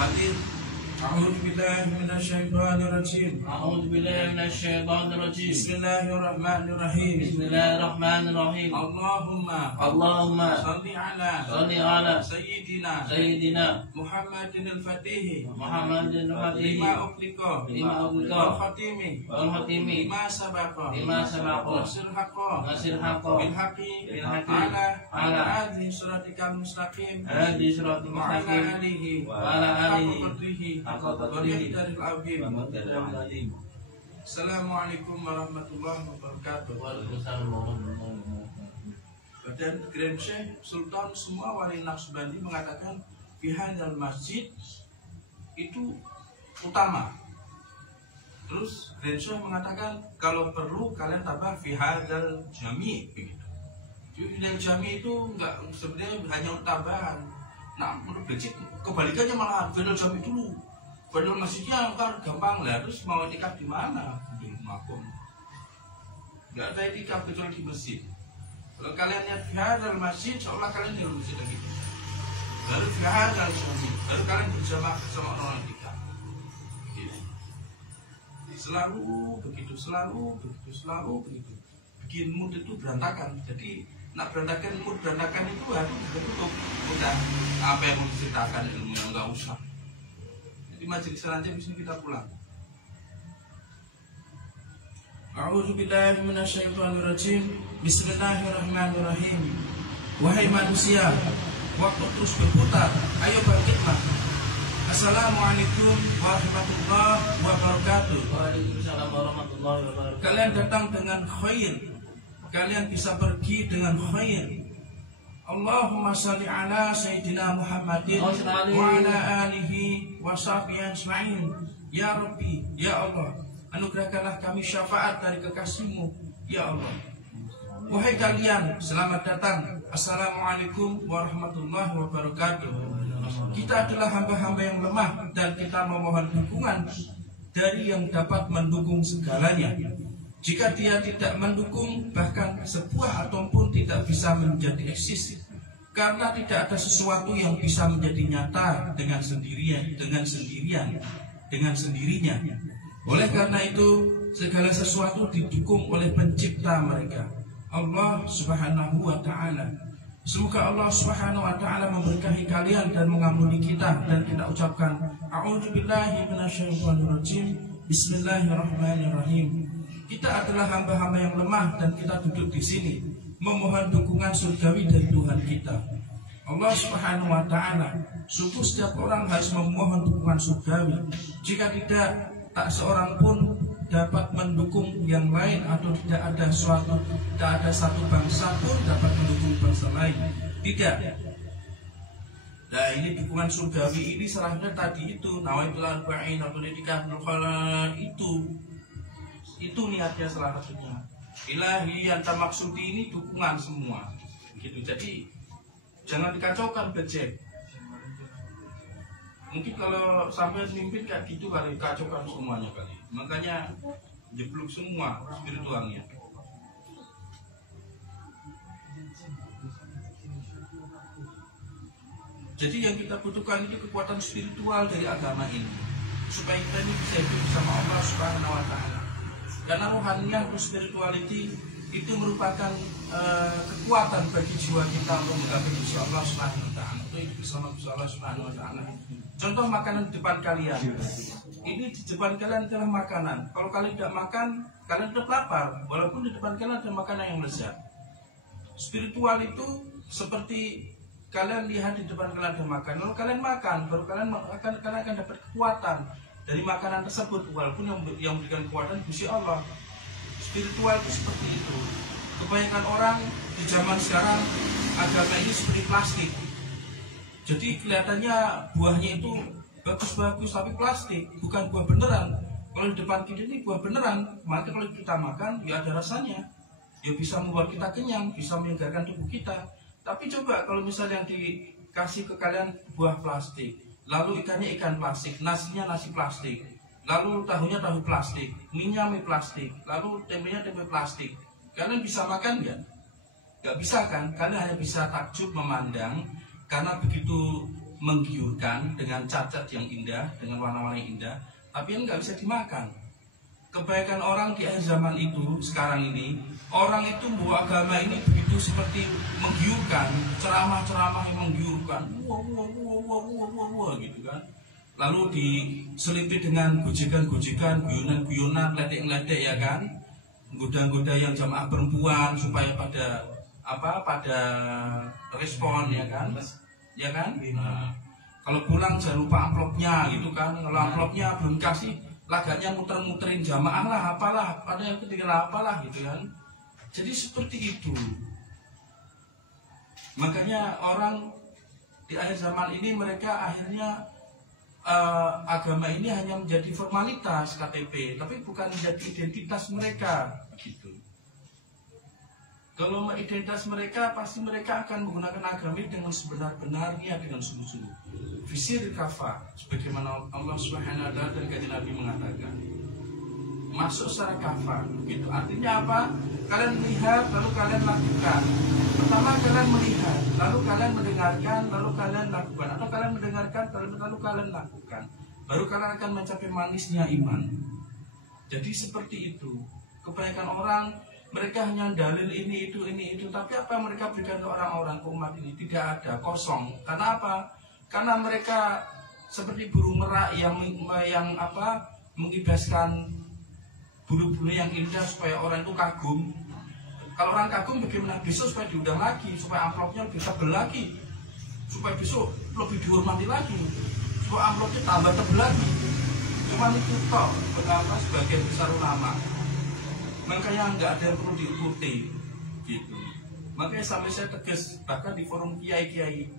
Hadir. A'udzu billahi minasyaitonir rajim. أعوذ بالله من الشيطان الرجيم. Bismillahirrahmanirrahim. بسم الله الرحمن الرحيم. Allahumma اللهم salli ala صل على sayyidina سيدنا Muhammadin al-Fatih محمد الفاتح lima ughliqa لما أغلق wal khatimi والختم lima sabaqa لما سبق nasir haqqa نصر الحق bil haqqi بالحق ala على hadhihi siratikal mustaqim هذه صراط wa ala المستقيم alihi وعلى آله qadrihi حق wa قدره miqdaril azim. ومقداره العظيم. Assalamualaikum warahmatullahi wabarakatuh. Waalaikumsalam warahmatullahi wabarakatuh. Dan Grand Syekh Sultan semua wali Naqsbandi mengatakan bihadzal masjid itu utama. Terus Grand Syekh mengatakan kalau perlu kalian tambah bihadzal jami begitu. Jadi jami itu enggak sebenarnya hanya tambahan. Nah, menurut Becik kebalikannya malah bihadzal jami dulu. Padahal masjidnya kan gampang lah, terus mau itikaf di mana? Di makom. Enggak ada itikaf kecuali di masjid. Kalau kalian lihat bihadzal masjid, seolah kalian di masjid lagi. Baru bihadzal masjid, baru kalian berjamaah sama orang itikaf. Selalu begitu, selalu begitu. Bikin mood itu berantakan. Jadi nak berantakan mood berantakan itu harus ditutup. Udah apa yang mau diceritakan ilmu yang enggak usah. Di majelis selanjutnya di sini kita pulang. A'udzu billahi minasyaitonir rajim. Bismillahirrahmanirrahim. Wahai manusia, waktu terus berputar, ayo bangkitlah. Assalamualaikum warahmatullahi wabarakatuh. Waalaikumsalam warahmatullahi wabarakatuh. Kalian datang dengan khair. Kalian bisa pergi dengan khair. Allahumma salli ala Sayyidina Muhammadin wa ala alihi wa sahbihi ajma'in. Ya Rabbi, Ya Allah, anugerahkanlah kami syafaat dari kekasih-Mu, Ya Allah. Wahai kalian, selamat datang. Assalamualaikum warahmatullahi wabarakatuh. Kita adalah hamba-hamba yang lemah dan kita memohon dukungan dari yang dapat mendukung segalanya. Jika dia tidak mendukung, bahkan sebuah atom pun tidak bisa menjadi eksis. Karena tidak ada sesuatu yang bisa menjadi nyata dengan sendirinya. Oleh karena itu, segala sesuatu didukung oleh pencipta mereka, Allah Subhanahu wa Ta'ala. Semoga Allah Subhanahu wa Ta'ala memberkahi kalian dan mengampuni kita. Dan kita ucapkan A'udzubillahi minasyaitonirrajim. Bismillahirrahmanirrahim. Kita adalah hamba-hamba yang lemah dan kita duduk di sini memohon dukungan surgawi dari Tuhan kita, Allah Subhanahu wa Ta'ala. Sungguh setiap orang harus memohon dukungan surgawi. Jika tidak, tak seorang pun dapat mendukung yang lain, atau tidak ada satu bangsa pun dapat mendukung bangsa lain. Tidak. Nah, ini dukungan surgawi ini serahnya tadi itu nawaitul arba'in atau itikaful khala itu niatnya salah satunya. Ilahi yang maksudi ini dukungan semua gitu. Jadi jangan dikacaukan becek. Mungkin kalau sampai mimpin kayak gitu kali kacaukan semuanya kali. Makanya jeblok semua spiritualnya. Jadi yang kita butuhkan itu kekuatan spiritual dari agama ini, supaya kita ini bisa hidup bersama Allah Subhanahu wa Ta'ala. Karena rohaniah atau spirituality itu merupakan kekuatan bagi jiwa kita untuk menggapai Gusti Allah Subhanahu wa Ta'ala. Itu bersama Gusti Allah Subhanahu wa Ta'ala. Contoh makanan di depan kalian. Ini di depan kalian adalah makanan. Kalau kalian tidak makan, kalian tetap lapar. Walaupun di depan kalian ada makanan yang lezat. Spiritual itu seperti kalian lihat di depan kalian ada makan, lalu kalian makan, baru kalian akan dapat kekuatan dari makanan tersebut, walaupun yang memberikan kekuatan Gusti Allah. Spiritual itu seperti itu. Kebanyakan orang di zaman sekarang agama ini seperti plastik. Jadi kelihatannya buahnya itu bagus-bagus tapi plastik, bukan buah beneran. Kalau di depan kita ini buah beneran, maka kalau kita makan ya ada rasanya, ya bisa membuat kita kenyang, bisa menyegarkan tubuh kita. Tapi coba kalau misalnya yang dikasih ke kalian buah plastik, lalu ikannya ikan plastik, nasinya nasi plastik, lalu tahunya tahu plastik, minyak mie plastik, lalu tempenya tempe plastik, kalian bisa makan nggak? Nggak bisa kan? Kalian hanya bisa takjub memandang, karena begitu menggiurkan dengan cat-cat yang indah, dengan warna-warna yang indah, tapi yang nggak bisa dimakan. Kebaikan orang di akhir zaman itu, sekarang ini, orang itu membawa agama ini begitu seperti menggiurkan, ceramah-ceramah yang menggiurkan, wah, gitu kan. Lalu diselipi dengan gojekan-gojekan, guyonan-guyonan, ledek-ledek ya kan, goda-goda yang jamaah perempuan supaya pada respon ya kan, Nah, kalau pulang jangan lupa amplopnya gitu kan, kalau amplopnya belum kasih, laganya muter-muterin jamaah lah, apalah, pada yang ketinggalan apalah gitu kan. Jadi seperti itu. Makanya orang di akhir zaman ini mereka akhirnya agama ini hanya menjadi formalitas KTP, tapi bukan menjadi identitas mereka gitu. Kalau identitas mereka, pasti mereka akan menggunakan agama ini dengan sebenar-benarnya, dengan sungguh-sungguh. Fisir kafa, sebagaimana Allah Subhanahu wa Ta'ala dan kanjeng Nabi mengatakan, masuk secara kafa, gitu. Artinya apa? Kalian melihat, lalu kalian lakukan. Pertama kalian melihat, lalu kalian mendengarkan, lalu kalian lakukan. Atau kalian mendengarkan, lalu kalian lakukan. Baru kalian akan mencapai manisnya iman. Jadi seperti itu. Kebanyakan orang, mereka hanya dalil ini itu, tapi apa yang mereka berikan ke orang-orang, ke umat ini tidak ada, kosong. Karena apa? Karena mereka seperti burung merak yang mengibaskan bulu-bulu yang indah supaya orang itu kagum. Kalau orang kagum, bagaimana besok supaya diundang lagi, supaya amplopnya lebih tebal lagi, supaya besok lebih dihormati lagi, supaya amplopnya tambah tebal lagi. Cuma itu toh, sebagian besar ulama. Makanya nggak ada yang perlu diikuti gitu. Makanya sampai saya tegas, bahkan di forum kiai-kiai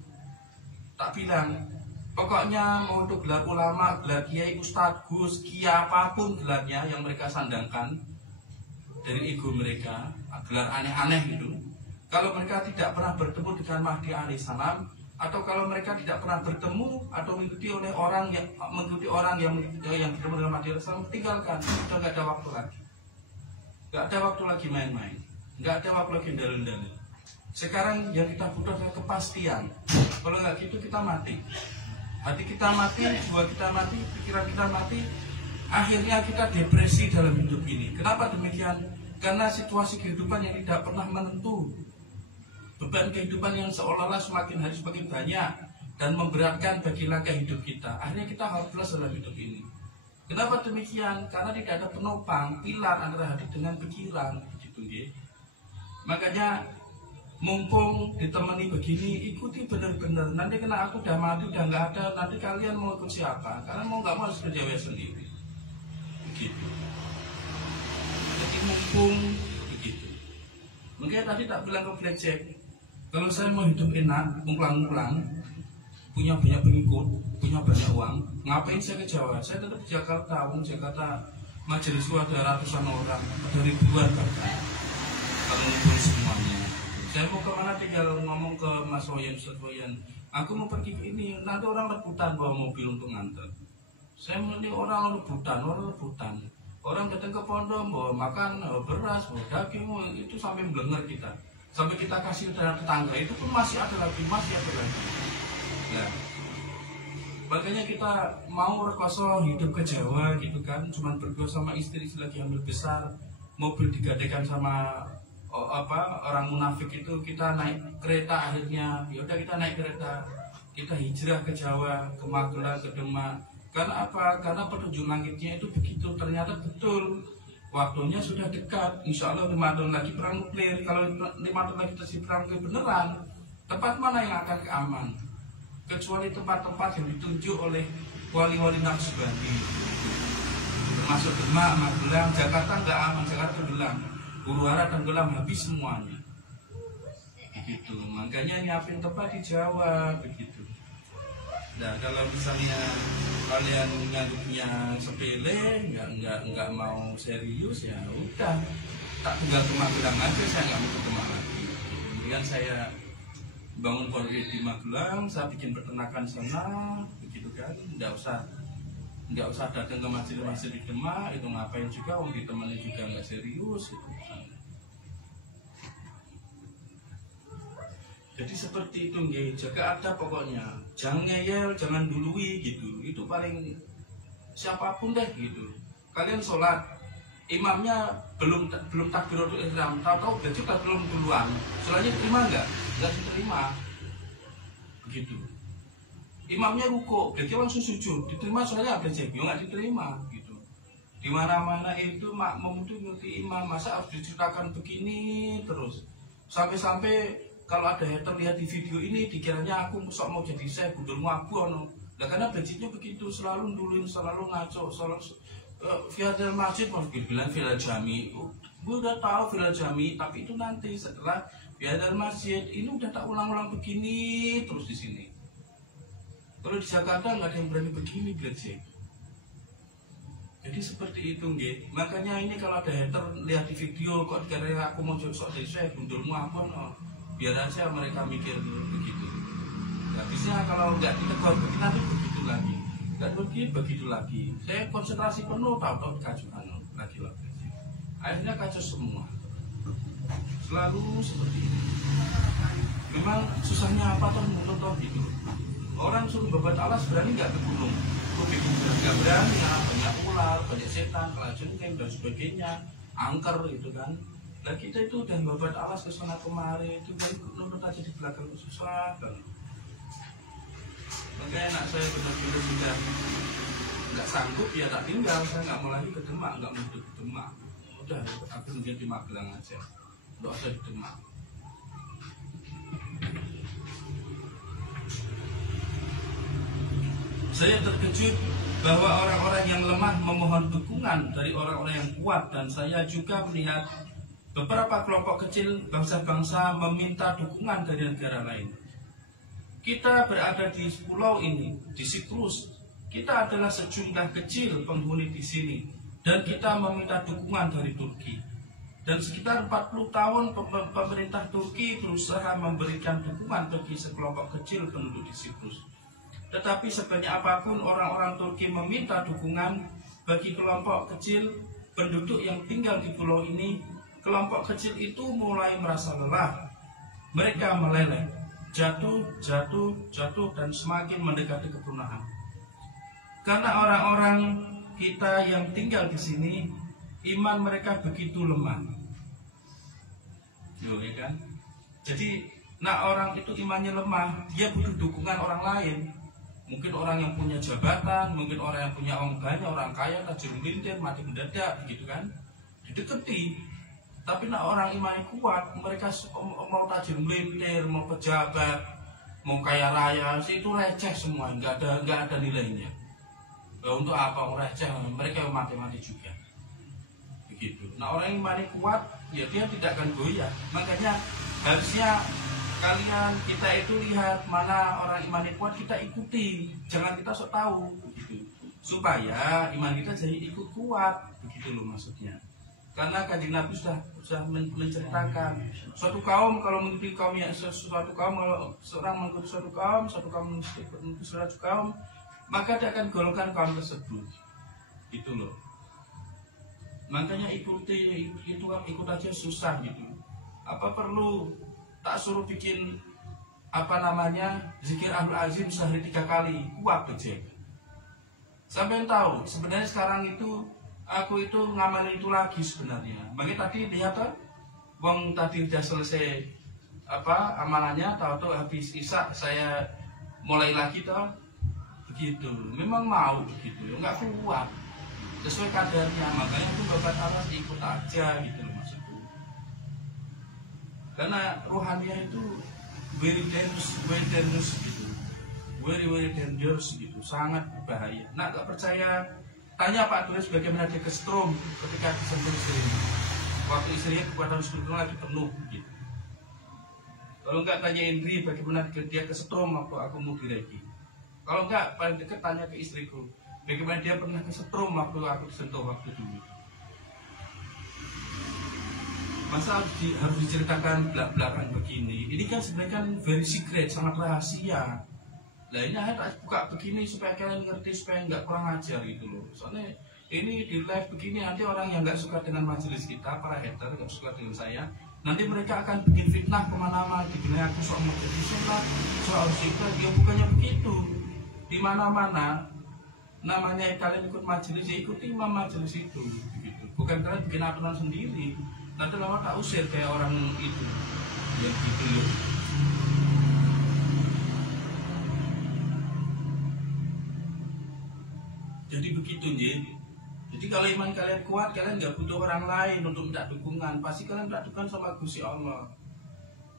tak bilang, pokoknya mau untuk gelar ulama, gelar kiai, ustadz, gus, kia, apapun gelarnya yang mereka sandangkan dari ego mereka, gelar aneh-aneh gitu. Kalau mereka tidak pernah bertemu dengan Mahdi alaihissalam, atau kalau mereka tidak pernah bertemu atau mengikuti orang yang bertemu dengan Mahdi alaihissalam, tinggalkan, sudah nggak ada waktu lagi. Gak ada waktu lagi main-main, gak ada waktu lagi dalil-dalil. Sekarang yang kita butuh adalah kepastian. Kalau nggak gitu kita mati. Hati kita mati, jiwa kita mati, pikiran kita mati. Akhirnya kita depresi dalam hidup ini. Kenapa demikian? Karena situasi kehidupan yang tidak pernah menentu. Beban kehidupan yang seolah-olah semakin hari semakin banyak dan memberatkan bagi langkah hidup kita. Akhirnya kita hopeless dalam hidup ini. Kenapa demikian? Karena tidak ada penopang, pilar antara hati dengan pikiran, gitu ya. Makanya mumpung ditemani begini, ikuti benar-benar. Nanti kena aku udah mati, udah nggak ada, nanti kalian mau ikut siapa? Kalian mau nggak mau harus kerja sendiri. Begitu. Jadi mumpung begitu. Mungkin tadi tak bilang ke Blackjack, kalau saya mau hidup enak, mumplang-mumplang, punya banyak pengikut, punya banyak uang, ngapain saya ke Jawa? Saya tetap di Jakarta. Jakarta majelis ada ratusan orang, ada ribuan bahkan. Kalau ngumpul semuanya, saya mau kemana tinggal ngomong ke Mas Woyan, Ustaz Woyan, aku mau pergi ke ini, nanti orang rebutan bawa mobil untuk nganter. Saya mau orang rebutan, orang datang ke pondok bawa makan, bawa beras, bawa daging, itu sampai melenger kita, sampai kita kasih ke tetangga, itu pun masih ada lagi. Ya. Makanya kita mau rekoso hidup ke Jawa gitu kan, cuman berdua sama istri lagi hamil besar, mobil digadekan sama orang munafik itu, kita naik kereta akhirnya, yaudah kita naik kereta, kita hijrah ke Jawa, ke Magelang, ke Demak. Karena apa? Karena petunjuk langitnya itu begitu, ternyata betul. Waktunya sudah dekat, insya Allah 5 tahun lagi perang nuklir. Kalau 5 tahun lagi terjadi perang nuklir beneran, tempat mana yang akan keaman? Kecuali tempat-tempat yang ditunjuk oleh wali-wali Naqsbandi, termasuk Demak, Magelang, Jakarta nggak aman, Jakarta tenggelam, Huru-hara tenggelam, habis semuanya. Begitu, makanya nyiapin tempat di Jawa begitu. Nah kalau misalnya kalian nganggupnya sepele, nggak mau serius, ya udah, tak tinggal ke Magelang aja, saya nggak mau ke Demak lagi. Kemudian saya bangun pabrik di Magelang, saya bikin peternakan sana, begitu kan, nggak usah datang ke masjid di Demak, itu ngapain juga, orang ditemani juga nggak serius, itu. Jadi seperti itu nggih, jaga adab pokoknya. Jangan ngeyel, jangan dului gitu. Itu paling siapapun deh gitu. Kalian sholat, imamnya belum takbiratul ihram, tahu-tahu berarti belum duluan. Sholatnya terima nggak? Nggak diterima. Begitu. Imamnya ruko, berarti langsung sujud. Diterima sholatnya apa sih? Ya nggak diterima gitu. Di mana-mana itu makmum itu ngerti imam, masa harus diceritakan begini terus. Sampai-sampai kalau ada yang terlihat di video ini dikiranya aku sok mau jadi saya gundul ngaku ono. Nah, karena bajitnya begitu, selalu duluin, selalu ngaco, selalu via masjid mau bilang via jami. Gue udah tahu via jami, tapi itu nanti setelah via masjid ini udah tak ulang-ulang begini terus di sini. Kalau di Jakarta nggak ada yang berani begini sih. Jadi seperti itu nggih. Makanya ini kalau ada hater lihat di video kok dikira aku mau sok jadi saya gundulmu apa no. Biar aja mereka mikir begitu. Nggak bisa kalau nggak ditegur begini nanti begitu lagi, nggak begitu lagi. Saya konsentrasi penuh tahu-tahu kacauan lagi. Akhirnya kacau semua. Selalu seperti ini. Memang susahnya apa tuh menurut gitu. Orang suruh babat alas berani nggak ke gunung? Bikin nggak berani, banyak ular, banyak setan, kelajengking dan sebagainya, angker gitu kan. Nah kita itu udah babat alas ke sana kemari itu kan nurut aja di belakang susah kan. Makanya anak saya benar-benar sudah nggak sanggup ya tak tinggal, saya nggak mau lagi ke Demak, nggak mau ke Demak. Udah aku mungkin di Magelang aja, nggak usah di Demak. Saya terkejut bahwa orang-orang yang lemah memohon dukungan dari orang-orang yang kuat, dan saya juga melihat beberapa kelompok kecil bangsa-bangsa meminta dukungan dari negara lain. Kita berada di pulau ini, di Siprus. Kita adalah sejumlah kecil penghuni di sini, dan kita meminta dukungan dari Turki. Dan sekitar 40 tahun pemerintah Turki berusaha memberikan dukungan bagi sekelompok kecil penduduk di Siprus. Tetapi sebanyak apapun orang-orang Turki meminta dukungan bagi kelompok kecil penduduk yang tinggal di pulau ini, kelompok kecil itu mulai merasa lelah. Mereka meleleh, jatuh, dan semakin mendekati kepunahan. Karena orang-orang kita yang tinggal di sini, iman mereka begitu lemah. Loh, ya kan? Jadi, orang itu imannya lemah, dia butuh dukungan orang lain. Mungkin orang yang punya jabatan, mungkin orang yang punya uang banyak, orang kaya, tajir melintir, mati mendadak, gitu kan? Dideketi. Tapi orang imannya kuat, mereka mau tajir melintir, mau pejabat, mau kaya raya, itu receh semua, nggak ada nilainya. Untuk apa orang receh? Mereka mati-mati juga. Begitu. Orang imannya kuat, ya dia tidak akan goyah. Makanya harusnya kalian kita itu lihat mana orang imannya kuat, kita ikuti, jangan kita sok tahu, begitu. Supaya iman kita jadi ikut kuat, begitu loh maksudnya. Karena Kanjeng Nabi sudah menceritakan suatu kaum kalau mengikuti kaum yang suatu kaum, kalau seorang mengikuti suatu kaum mengikuti suatu kaum, maka dia akan golongkan kaum tersebut, itu loh. Makanya ikut aja susah gitu. Apa perlu tak suruh bikin zikir Ahlul Azim sehari 3 kali, kuat aja. Sampai tahu sebenarnya sekarang itu aku itu ngamalin itu lagi sebenarnya. Makanya tadi lihat wong tadi udah selesai amalannya, tahu habis Isya saya mulai lagi begitu. Memang mau begitu, nggak kuat sesuai kadarnya. Makanya aku babat alas ikut aja gitu loh maksudku. Karena rohaniah itu very dangerous gitu, very dangerous gitu, sangat berbahaya. Nggak percaya, tanya Pak Tulis bagaimana dia kesetrum ketika disentuh istrinya. Waktu istrinya kekuatan spiritual lagi penuh gitu. Kalau nggak tanya Indri bagaimana dia kesetrum waktu aku mau direki. Kalau nggak paling dekat tanya ke istriku bagaimana dia pernah kesetrum waktu aku disentuh waktu dulu. Masa harus diceritakan belak-belakan begini? Ini kan sebenarnya kan very secret, sangat rahasia. Nah ini saya buka begini supaya kalian ngerti, supaya nggak kurang ajar gitu loh. Soalnya ini di live begini nanti orang yang nggak suka dengan majelis kita, para hater nggak suka dengan saya, Nanti mereka akan bikin fitnah kemana-mana, bikin aku soal menjadi sholat, soal zikir. Ya bukannya begitu. Di mana-mana namanya kalian ikut majelis, ya ikuti imam majelis itu. Gitu. Bukan kalian bikin aturan sendiri. Nanti lama tak usir kayak orang itu. Ya gitu loh. Jadi begitu Jin. Jadi kalau iman kalian kuat, kalian nggak butuh orang lain untuk minta dukungan. Pasti kalian minta dukungan sama Gusti Allah.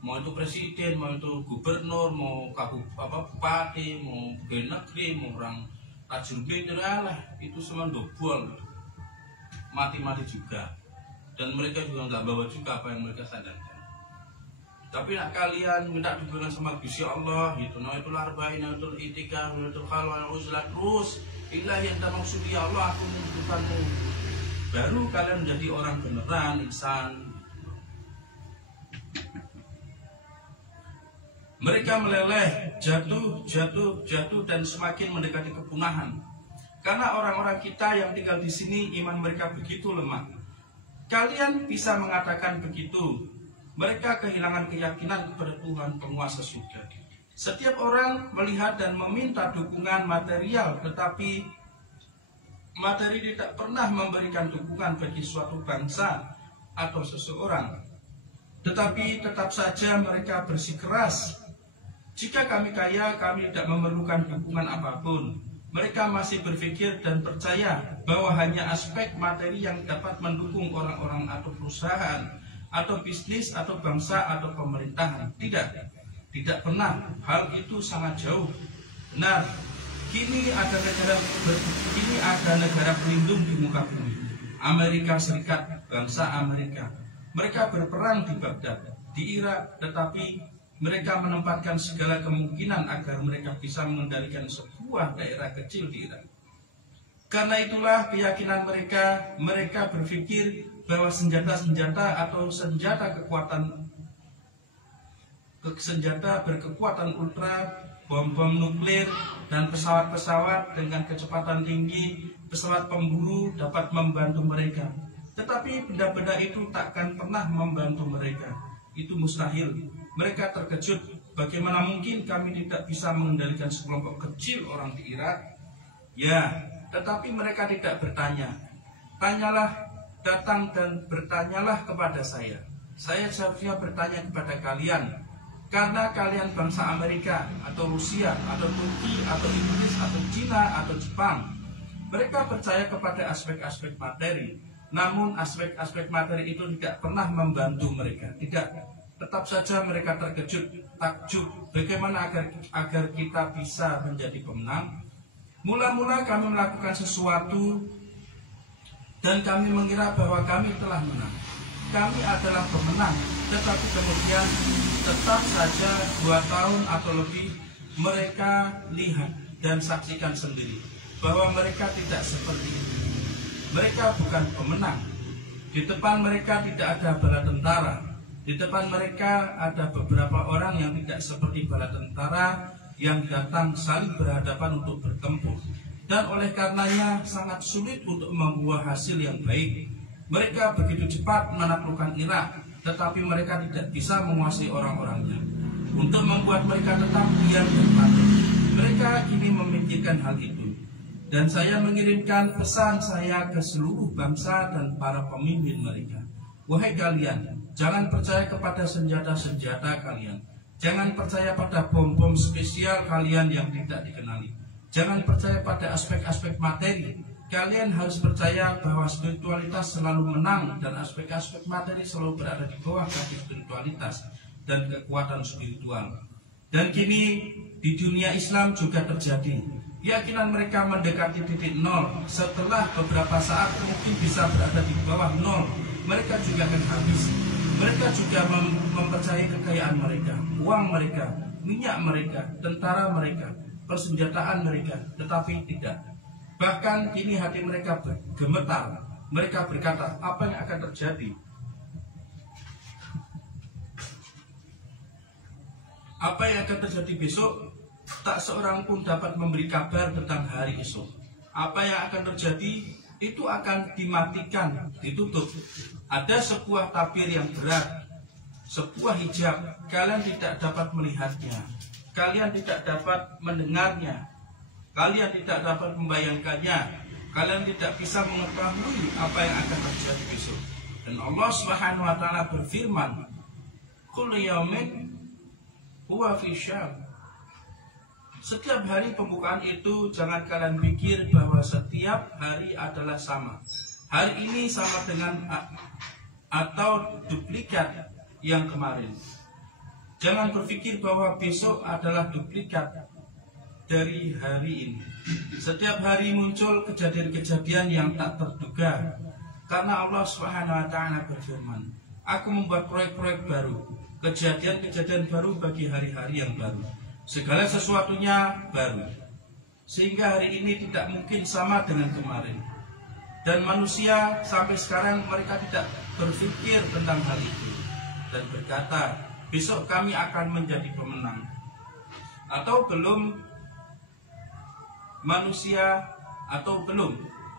Mau itu presiden, mau itu gubernur, mau bupati, mau pegawai negeri, mau orang tajur lah, itu semua dobol, mati-mati juga. Dan mereka juga nggak bawa juga apa yang mereka sadarkan. Tapi nak kalian minta dukungan sama Gusti Allah, gitu. Nah itu arba'in, itu itikaf, itu khalwah, uzlah terus. Inilah yang tak maksud ya Allah, aku membutuhkanmu. Baru kalian menjadi orang beneran, insan. Mereka meleleh, jatuh dan semakin mendekati kepunahan. Karena orang-orang kita yang tinggal di sini iman mereka begitu lemah. Kalian bisa mengatakan begitu. Mereka kehilangan keyakinan kepada Tuhan penguasa surga. Setiap orang melihat dan meminta dukungan material, tetapi materi tidak pernah memberikan dukungan bagi suatu bangsa atau seseorang. Tetapi tetap saja mereka bersikeras. Jika kami kaya, kami tidak memerlukan dukungan apapun. Mereka masih berpikir dan percaya bahwa hanya aspek materi yang dapat mendukung orang-orang atau perusahaan, atau bisnis, atau bangsa, atau pemerintahan. Tidak pernah. Hal itu sangat jauh. Benar. Kini ada negara pelindung di muka bumi. Amerika Serikat, bangsa Amerika. Mereka berperang di Baghdad, di Irak, tetapi mereka menempatkan segala kemungkinan agar mereka bisa mengendalikan sebuah daerah kecil di Irak. Karena itulah keyakinan mereka berpikir bahwa senjata-senjata atau senjata berkekuatan ultra, bom-bom nuklir, dan pesawat-pesawat dengan kecepatan tinggi, pesawat pemburu dapat membantu mereka. Tetapi benda-benda itu takkan pernah membantu mereka. Itu mustahil. Mereka terkejut, bagaimana mungkin kami tidak bisa mengendalikan sekelompok kecil orang di Irak? Ya, tetapi mereka tidak bertanya. Datang dan bertanyalah kepada saya. Saya seharusnya bertanya kepada kalian. Karena kalian bangsa Amerika, atau Rusia, atau Turki, atau Inggris, atau Cina, atau Jepang. Mereka percaya kepada aspek-aspek materi. Namun aspek-aspek materi itu tidak pernah membantu mereka. Tidak. Tetap saja mereka terkejut, takjub. Bagaimana agar kita bisa menjadi pemenang? Mula-mula kami melakukan sesuatu dan kami mengira bahwa kami telah menang. Kami adalah pemenang. Tetapi kemudian tetap saja 2 tahun atau lebih mereka lihat dan saksikan sendiri bahwa mereka tidak seperti itu. Mereka bukan pemenang. Di depan mereka tidak ada bala tentara. Di depan mereka ada beberapa orang yang tidak seperti bala tentara yang datang saling berhadapan untuk bertempur. Dan oleh karenanya sangat sulit untuk membuat hasil yang baik. Mereka begitu cepat menaklukkan Irak, tetapi mereka tidak bisa menguasai orang-orangnya. Untuk membuat mereka tetap diam dan patuh, mereka kini memikirkan hal itu. Dan saya mengirimkan pesan saya ke seluruh bangsa dan para pemimpin mereka. Wahai kalian, jangan percaya kepada senjata-senjata kalian. Jangan percaya pada bom-bom spesial kalian yang tidak dikenali. Jangan percaya pada aspek-aspek materi. Kalian harus percaya bahwa spiritualitas selalu menang dan aspek-aspek materi selalu berada di bawah kaki spiritualitas dan kekuatan spiritual. Dan kini di dunia Islam juga terjadi. Keyakinan mereka mendekati titik nol. Setelah beberapa saat mungkin bisa berada di bawah nol. Mereka juga akan habis. Mereka juga mempercayai kekayaan mereka, uang mereka, minyak mereka, tentara mereka, persenjataan mereka, tetapi tidak. Bahkan kini hati mereka gemetar. Mereka berkata, apa yang akan terjadi? Apa yang akan terjadi besok? Tak seorang pun dapat memberi kabar tentang hari esok. Apa yang akan terjadi? Itu akan dimatikan, ditutup. Ada sebuah tabir yang berat. sebuah hijab, kalian tidak dapat melihatnya, kalian tidak dapat mendengarnya, kalian tidak dapat membayangkannya, kalian tidak bisa mengetahui apa yang akan terjadi besok. Dan Allah Subhanahu wa taala berfirman, kullu yaumin huwa fi syam. Setiap hari pembukaan itu jangan kalian pikir bahwa setiap hari adalah sama. Hari ini sama dengan atau duplikat yang kemarin. Jangan berpikir bahwa besok adalah duplikat dari hari ini. Setiap hari muncul kejadian-kejadian yang tak terduga. Karena Allah Subhanahu wa taala berfirman, aku membuat proyek-proyek baru, kejadian-kejadian baru bagi hari-hari yang baru. Segala sesuatunya baru. Sehingga hari ini tidak mungkin sama dengan kemarin. Dan manusia sampai sekarang mereka tidak berpikir tentang hal itu dan berkata, besok kami akan menjadi pemenang. Atau belum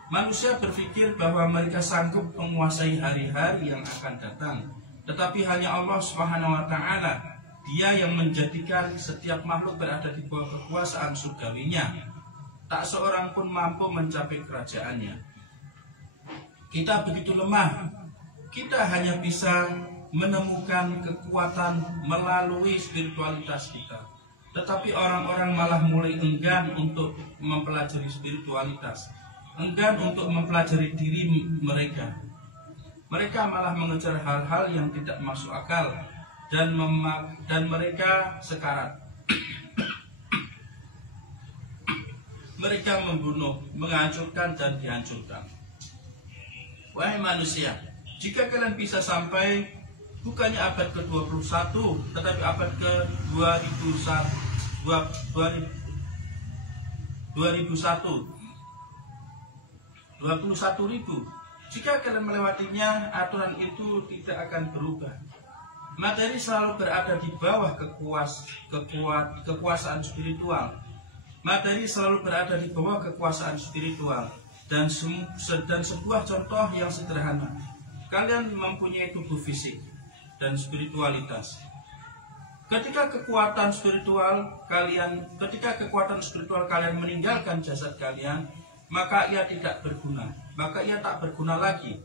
manusia berpikir bahwa mereka sanggup menguasai hari-hari yang akan datang. Tetapi hanya Allah Subhanahu wa taala, Dia yang menjadikan setiap makhluk berada di bawah kekuasaan surgawinya. Tak seorang pun mampu mencapai kerajaannya. Kita begitu lemah. Kita hanya bisa menemukan kekuatan melalui spiritualitas kita. Tetapi orang-orang malah mulai enggan untuk mempelajari spiritualitas, enggan untuk mempelajari diri mereka. Mereka malah mengejar hal-hal yang tidak masuk akal dan mereka sekarat. Mereka membunuh, menghancurkan dan dihancurkan. Wahai manusia, jika kalian bisa sampai bukannya abad ke-21 tetapi abad ke-21.000, jika kalian melewatinya, aturan itu tidak akan berubah. Materi selalu berada di bawah kekuasaan spiritual. Materi selalu berada di bawah kekuasaan spiritual. Dan sebuah contoh yang sederhana, kalian mempunyai tubuh fisik dan spiritualitas. Ketika kekuatan spiritual kalian meninggalkan jasad kalian, maka ia tidak berguna, maka ia tak berguna lagi.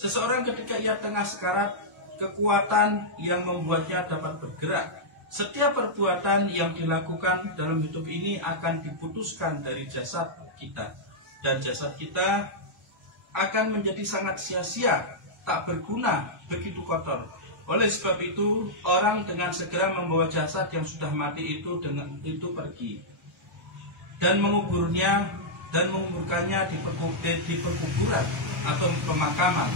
Seseorang ketika ia tengah sekarat, kekuatan yang membuatnya dapat bergerak. Setiap perbuatan yang dilakukan dalam hidup ini akan diputuskan dari jasad kita. Dan jasad kita akan menjadi sangat sia-sia, tak berguna, begitu kotor. Oleh sebab itu, orang dengan segera membawa jasad yang sudah mati itu pergi dan menguburkannya di perkuburan atau pemakaman.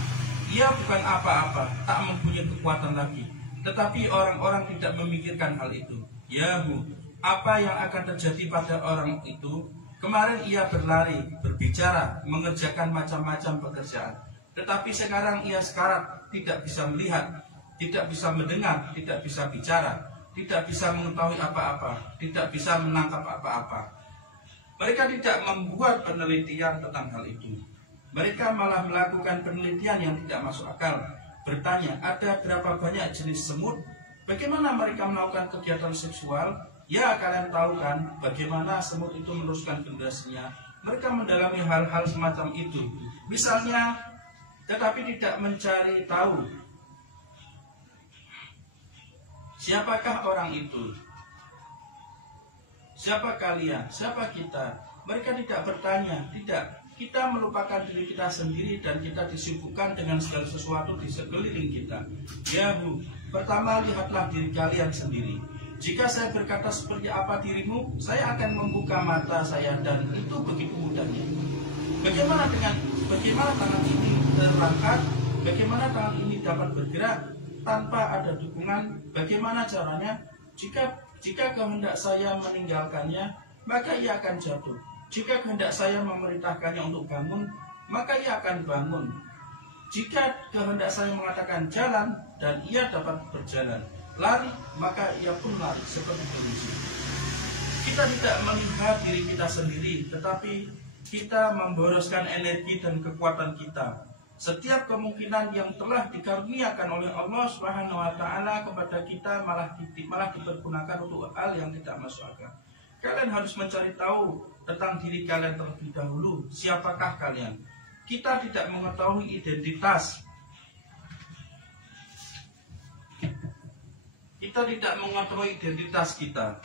Ia bukan apa-apa, tak mempunyai kekuatan lagi. Tetapi orang-orang tidak memikirkan hal itu. Yahu, apa yang akan terjadi pada orang itu? Kemarin ia berlari, berbicara, mengerjakan macam-macam pekerjaan. Tetapi sekarang ia sekarat, tidak bisa melihat, tidak bisa mendengar, tidak bisa bicara, tidak bisa mengetahui apa-apa, tidak bisa menangkap apa-apa. Mereka tidak membuat penelitian tentang hal itu. Mereka malah melakukan penelitian yang tidak masuk akal. Bertanya, ada berapa banyak jenis semut? Bagaimana mereka melakukan kegiatan seksual? Ya, kalian tahu kan bagaimana semut itu meneruskan generasinya. Mereka mendalami hal-hal semacam itu. Misalnya, tetapi tidak mencari tahu siapakah orang itu, siapa kalian, siapa kita. Mereka tidak bertanya, tidak. Kita melupakan diri kita sendiri dan kita disibukkan dengan segala sesuatu di sekeliling kita. Yahu, pertama lihatlah diri kalian sendiri. Jika saya berkata seperti apa dirimu, saya akan membuka mata saya dan itu begitu mudahnya. Bagaimana tangan ini terangkat? Bagaimana tangan ini dapat bergerak tanpa ada dukungan? Bagaimana caranya? Jika kehendak saya meninggalkannya, maka ia akan jatuh. Jika kehendak saya memerintahkannya untuk bangun, maka ia akan bangun. Jika kehendak saya mengatakan jalan, dan ia dapat berjalan. Lari, maka ia pun lari seperti manusia. Kita tidak melihat diri kita sendiri, tetapi kita memboroskan energi dan kekuatan kita. setiap kemungkinan yang telah dikaruniakan oleh Allah Subhanahu wa taala kepada kita malah dipergunakan untuk hal yang tidak masuk akal. Kalian harus mencari tahu tentang diri kalian terlebih dahulu. Siapakah kalian? Kita tidak mengetahui identitas. Kita tidak mengetahui identitas kita.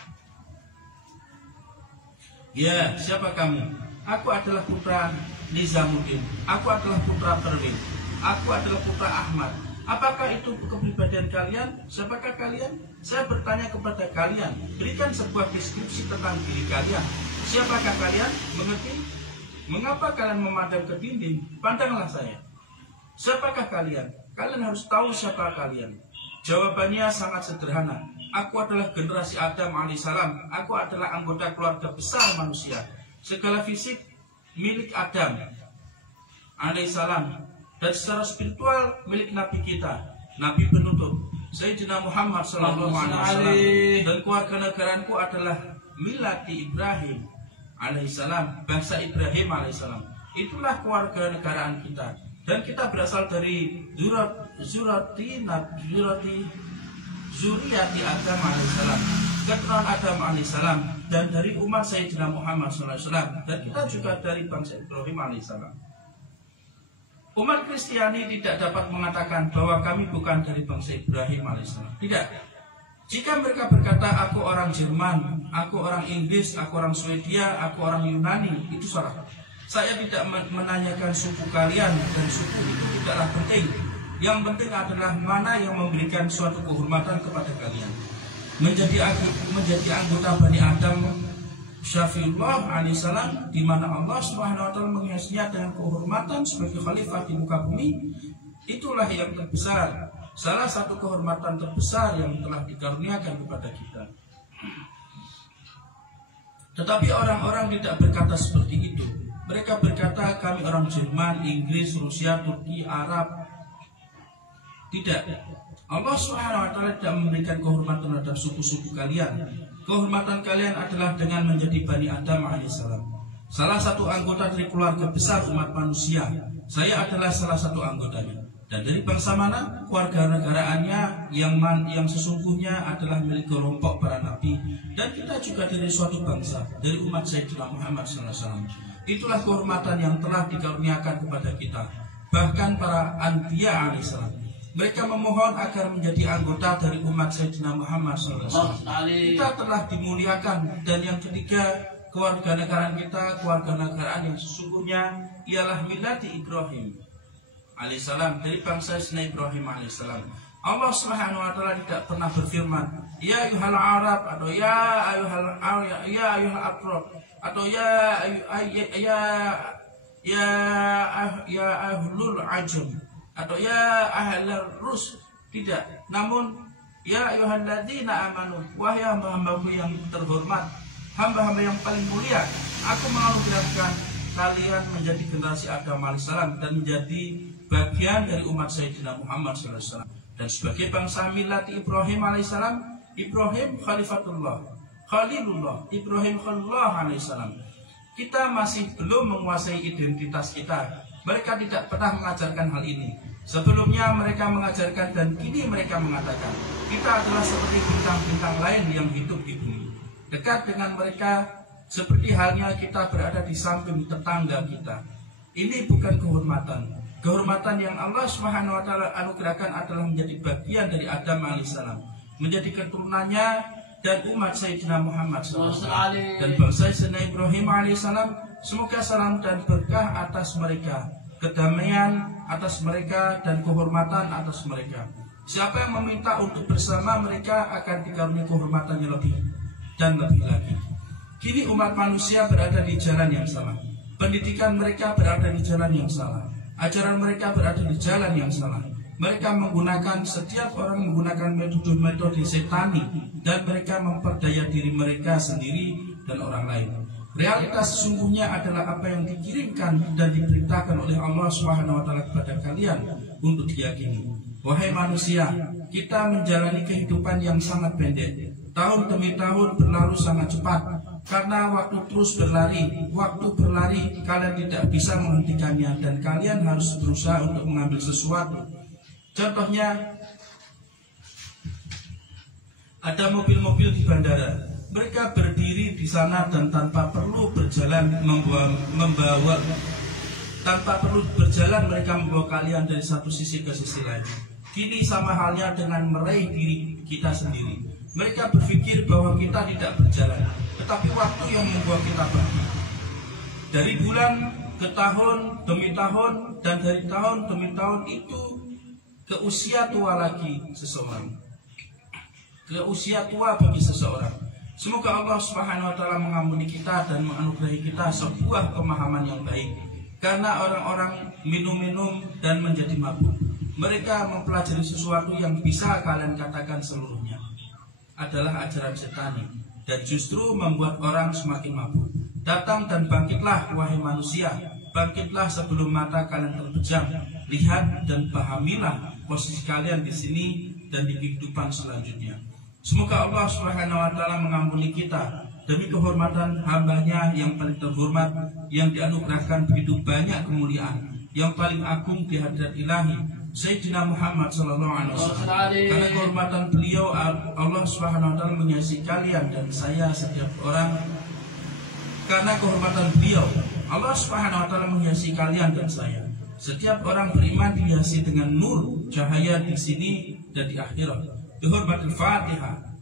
Ya, siapa kamu? Aku adalah putra Nizamuddin. Aku adalah putra Perwin. Aku adalah putra Ahmad. Apakah itu kepribadian kalian? Siapakah kalian? Saya bertanya kepada kalian. Berikan sebuah deskripsi tentang diri kalian. Siapakah kalian? Mengerti? Mengapa kalian memadam ke dinding? Pandanglah saya. Siapakah kalian? Kalian harus tahu siapa kalian. Jawabannya sangat sederhana. Aku adalah generasi Adam alaihissalam. Aku adalah anggota keluarga besar manusia. Segala fisik milik Adam alaihissalam, dan secara spiritual milik Nabi kita, Nabi penutup Sayyidina Muhammad sallallahu alaihi wasallam. Dan keluarga negaraanku adalah milati Ibrahim alaihissalam, bangsa Ibrahim alaihissalam. Itulah keluarga negaraan kita. Dan kita berasal dari zuriati Adam alaihissalam, keturunan Adam alaihissalam, dan dari umat Sayyidina Muhammad SAW. Dan kita juga dari bangsa Ibrahim alaihissalam. Umat Kristiani tidak dapat mengatakan bahwa kami bukan dari bangsa Ibrahim alaihissalam. Tidak. Jika mereka berkata aku orang Jerman, aku orang Inggris, aku orang Swedia, aku orang Yunani, itu salah. Saya tidak menanyakan suku kalian, dan suku itu tidaklah penting. Yang penting adalah mana yang memberikan suatu kehormatan kepada kalian. Menjadi anggota Bani Adam Syafiullah alaihissalam, di mana Allah Subhanahu wa taala menghiasnya dengan kehormatan sebagai khalifah di muka bumi, itulah yang terbesar. Salah satu kehormatan terbesar yang telah dikaruniakan kepada kita. Tetapi orang-orang tidak berkata seperti itu. Mereka berkata kami orang Jerman, Inggris, Rusia, Turki, Arab. Tidak. Allah Subhanahu wa taala tidak memberikan kehormatan terhadap suku-suku kalian. Kehormatan kalian adalah dengan menjadi Bani Adam alaihissalam, salah satu anggota dari keluarga besar umat manusia. Saya adalah salah satu anggotanya. Dan dari bangsa mana? Keluarga negaraannya yang sesungguhnya adalah milik kelompok para nabi. Dan kita juga dari suatu bangsa, dari umat Sayyidina Muhammad SAW. Itulah kehormatan yang telah dikaruniakan kepada kita. Bahkan para anbiya alaihissalam, mereka memohon agar menjadi anggota dari umat Sayyidina Muhammad SAW. Kita telah dimuliakan. Dan yang ketiga, keluarga negaraan kita, keluarga negaraan yang sesungguhnya ialah milati Ibrahim alaihissalam, dari bangsa Sayyidina Ibrahim alaihissalam. Allah Subhanahu wa taala tidak pernah berfirman ya ayyuhal arab, atau ya ayyuhal akrab, atau ya ahlul ajam, atau ya ahlul rus. Tidak. Namun ya ayyuhalladzina amanu, wahai hamba-hambaku yang terhormat, hamba-hamba yang paling mulia, aku menganugerahkan kalian menjadi generasi Adam alaihissalam dan menjadi bagian dari umat Sayyidina Muhammad SAW. Dan sebagai bangsa milati Ibrahim alaihissalam, Ibrahim khalifatullah, Khalilullah, Ibrahim Khalilullah alaihissalam. Kita masih belum menguasai identitas kita. Mereka tidak pernah mengajarkan hal ini. Sebelumnya mereka mengajarkan, dan kini mereka mengatakan kita adalah seperti bintang-bintang lain yang hidup di bumi. Dekat dengan mereka seperti halnya kita berada di samping tetangga kita. Ini bukan kehormatan. Kehormatan yang Allah Subhanahu wa taala anugerahkan adalah menjadi bagian dari Adam alaihissalam, menjadi keturunannya dan umat Sayyidina Muhammad SAW dan bangsa Sayyidina Ibrahim alaihissalam. Semoga salam dan berkah atas mereka, kedamaian atas mereka, dan kehormatan atas mereka. Siapa yang meminta untuk bersama mereka akan dikaruniai kehormatan yang lebih dan lebih lagi. Kini umat manusia berada di jalan yang salah. Pendidikan mereka berada di jalan yang salah. Ajaran mereka berada di jalan yang salah. Mereka menggunakan, setiap orang menggunakan metode-metode setani, dan mereka memperdaya diri mereka sendiri dan orang lain. Realitas sesungguhnya adalah apa yang dikirimkan dan diperintahkan oleh Allah Subhanahu wa taala kepada kalian untuk diyakini. Wahai manusia, kita menjalani kehidupan yang sangat pendek. Tahun demi tahun berlalu sangat cepat. Karena waktu terus berlari, kalian tidak bisa menghentikannya dan kalian harus berusaha untuk mengambil sesuatu. Contohnya, ada mobil-mobil di bandara. Mereka berdiri di sana dan tanpa perlu berjalan mereka membawa kalian dari satu sisi ke sisi lain. Kini sama halnya dengan meraih diri kita sendiri. Mereka berpikir bahwa kita tidak berjalan, tetapi waktu yang membuat kita pergi. Dari bulan ke tahun demi tahun, dan dari tahun demi tahun itu ke usia tua lagi seseorang. Ke usia tua bagi seseorang. Semoga Allah Subhanahu wa taala mengampuni kita dan menganugerahi kita sebuah pemahaman yang baik. Karena orang-orang minum-minum dan menjadi mabuk, mereka mempelajari sesuatu yang bisa kalian katakan seluruhnya adalah ajaran setani dan justru membuat orang semakin mabuk. Datang dan bangkitlah wahai manusia, bangkitlah sebelum mata kalian terpejam. Lihat dan pahamilah posisi kalian di sini dan di kehidupan selanjutnya. Semoga Allah Subhanahu wa taala mengampuni kita demi kehormatan hambanya yang paling terhormat, yang dianugerahkan begitu banyak kemuliaan, yang paling agung di hadirat ilahi, Sayyidina Muhammad sallallahu alaihi wasallam. Karena kehormatan beliau, Allah Subhanahu wa taala mengasihi kalian dan saya setiap orang. Karena kehormatan beliau, Allah Subhanahu wa taala mengasihi kalian dan saya. Setiap orang beriman dihiasi dengan nur cahaya di sini dan di akhirat. Dihormatil Fatihah.